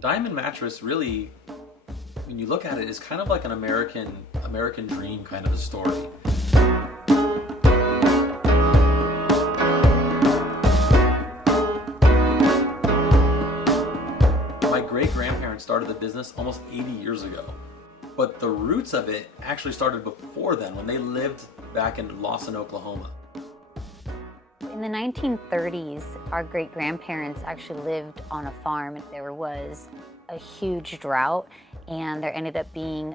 Diamond Mattress really, when you look at it, is kind of like an American dream kind of a story. My great-grandparents started the business almost 80 years ago, but the roots of it actually started before then when they lived back in Lawson, Oklahoma. In the 1930s, our great-grandparents actually lived on a farm. There was a huge drought, and there ended up being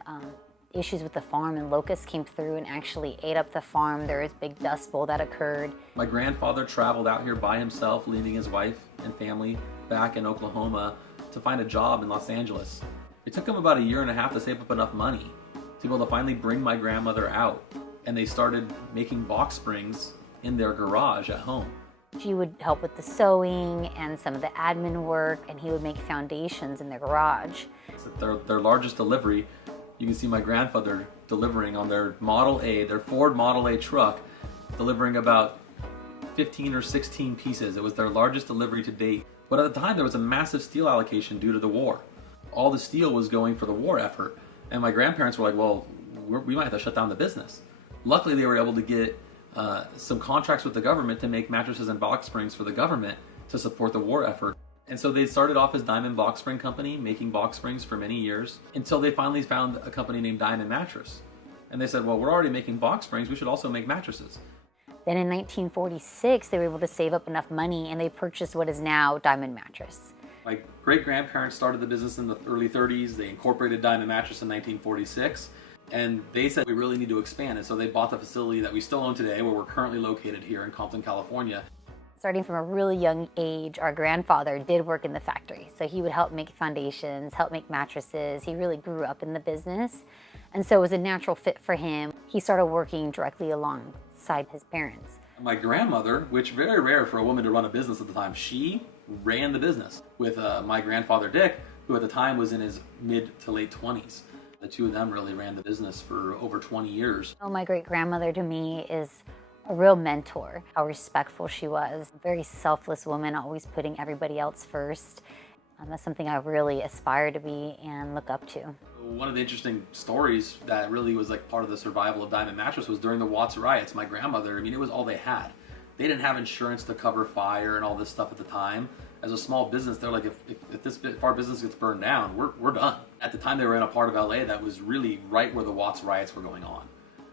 issues with the farm, and locusts came through and actually ate up the farm. There was a big dust bowl that occurred. My grandfather traveled out here by himself, leaving his wife and family back in Oklahoma to find a job in Los Angeles. It took him about a year and a half to save up enough money to be able to finally bring my grandmother out, and they started making box springs in their garage at home. She would help with the sewing and some of the admin work, and he would make foundations in their garage. Their largest delivery, you can see my grandfather delivering on their Model A, their Ford Model A truck, delivering about 15 or 16 pieces. It was their largest delivery to date. But at the time, there was a massive steel allocation due to the war. All the steel was going for the war effort. And my grandparents were like, well, we might have to shut down the business. Luckily, they were able to get some contracts with the government to make mattresses and box springs for the government to support the war effort. And so they started off as Diamond Box Spring Company, making box springs for many years, until they finally found a company named Diamond Mattress. And they said, well, we're already making box springs, we should also make mattresses. Then in 1946, they were able to save up enough money, and they purchased what is now Diamond Mattress. My great-grandparents started the business in the early 30s. They incorporated Diamond Mattress in 1946. And they said we really need to expand, and so they bought the facility that we still own today, where we're currently located here in Compton, California. Starting from a really young age, our grandfather did work in the factory. So he would help make foundations, help make mattresses. He really grew up in the business. And so it was a natural fit for him. He started working directly alongside his parents. My grandmother, which very rare for a woman to run a business at the time, she ran the business with my grandfather Dick, who at the time was in his mid to late 20s. The two of them really ran the business for over 20 years. Oh, my great-grandmother to me is a real mentor. How respectful she was. A very selfless woman, always putting everybody else first. That's something I really aspire to be and look up to. One of the interesting stories that really was like part of the survival of Diamond Mattress was during the Watts riots. My grandmother, I mean, it was all they had. They didn't have insurance to cover fire and all this stuff at the time. As a small business, they're like, if our business gets burned down, we're done. At the time, they were in a part of LA that was really right where the Watts riots were going on.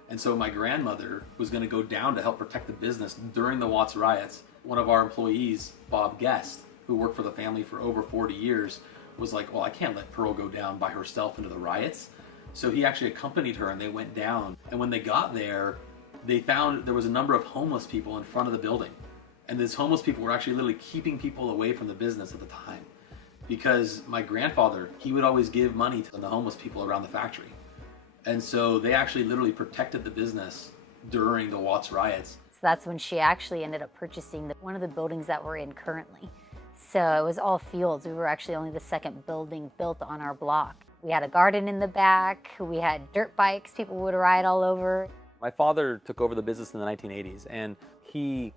And so my grandmother was going to go down to help protect the business during the Watts riots. One of our employees, Bob Guest, who worked for the family for over 40 years, was like, well, I can't let Pearl go down by herself into the riots. So he actually accompanied her, and they went down. And when they got there, they found there was a number of homeless people in front of the building. And these homeless people were actually literally keeping people away from the business at the time. Because my grandfather, he would always give money to the homeless people around the factory. And so they actually literally protected the business during the Watts riots. So that's when she actually ended up purchasing one of the buildings that we're in currently. So it was all fields. We were actually only the second building built on our block. We had a garden in the back. We had dirt bikes people would ride all over. My father took over the business in the 1980s, and he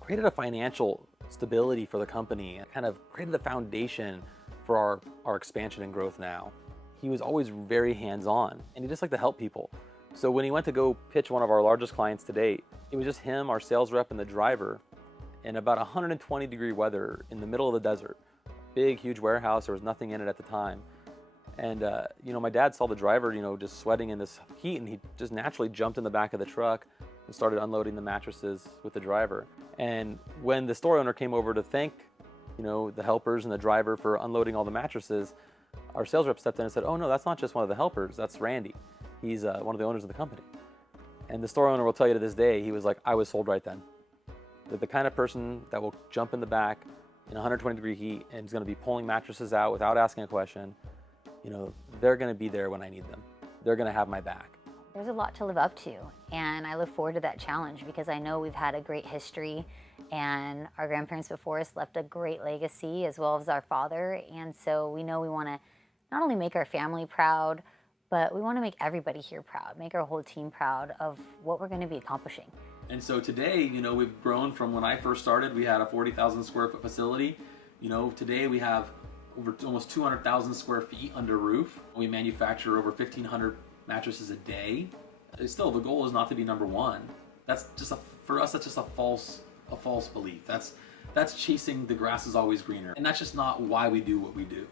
created a financial stability for the company and kind of created the foundation for our expansion and growth now. He was always very hands-on, and he just liked to help people. So when he went to go pitch one of our largest clients to date, it was just him, our sales rep, and the driver in about 120-degree weather in the middle of the desert. Big, huge warehouse. There was nothing in it at the time. And my dad saw the driver, just sweating in this heat, and he just naturally jumped in the back of the truck and started unloading the mattresses with the driver. And when the store owner came over to thank, the helpers and the driver for unloading all the mattresses, our sales rep stepped in and said, oh no, that's not just one of the helpers, that's Randy. He's one of the owners of the company. And the store owner will tell you to this day, he was like, I was sold right then. The kind of person that will jump in the back in 120-degree heat and is going to be pulling mattresses out without asking a question, they're going to be there when I need them. They're going to have my back. There's a lot to live up to, and I look forward to that challenge because I know we've had a great history, and our grandparents before us left a great legacy as well as our father, and so we know we want to not only make our family proud, but we want to make everybody here proud, make our whole team proud of what we're going to be accomplishing. And so today, we've grown from when I first started, we had a 40,000 square foot facility. Today we have over almost 200,000 square feet under roof. We manufacture over 1,500 mattresses a day. Still, the goal is not to be number one. That's just for us. That's just a false belief. That's chasing the grass is always greener, and that's just not why we do what we do.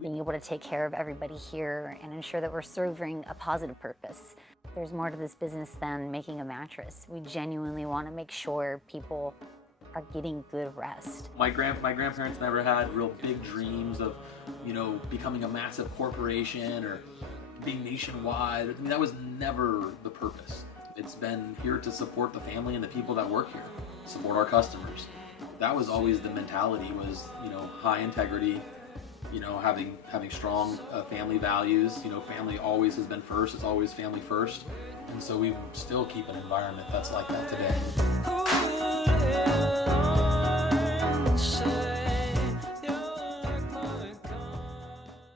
Being able to take care of everybody here and ensure that we're serving a positive purpose. There's more to this business than making a mattress. We genuinely want to make sure people are getting good rest. My grandparents never had real big dreams of, becoming a massive corporation or being nationwide. I mean, that was never the purpose. It's been here to support the family and the people that work here, support our customers. That was always the mentality, was, high integrity, having strong family values. Family always has been first. It's always family first. And so we still keep an environment that's like that today.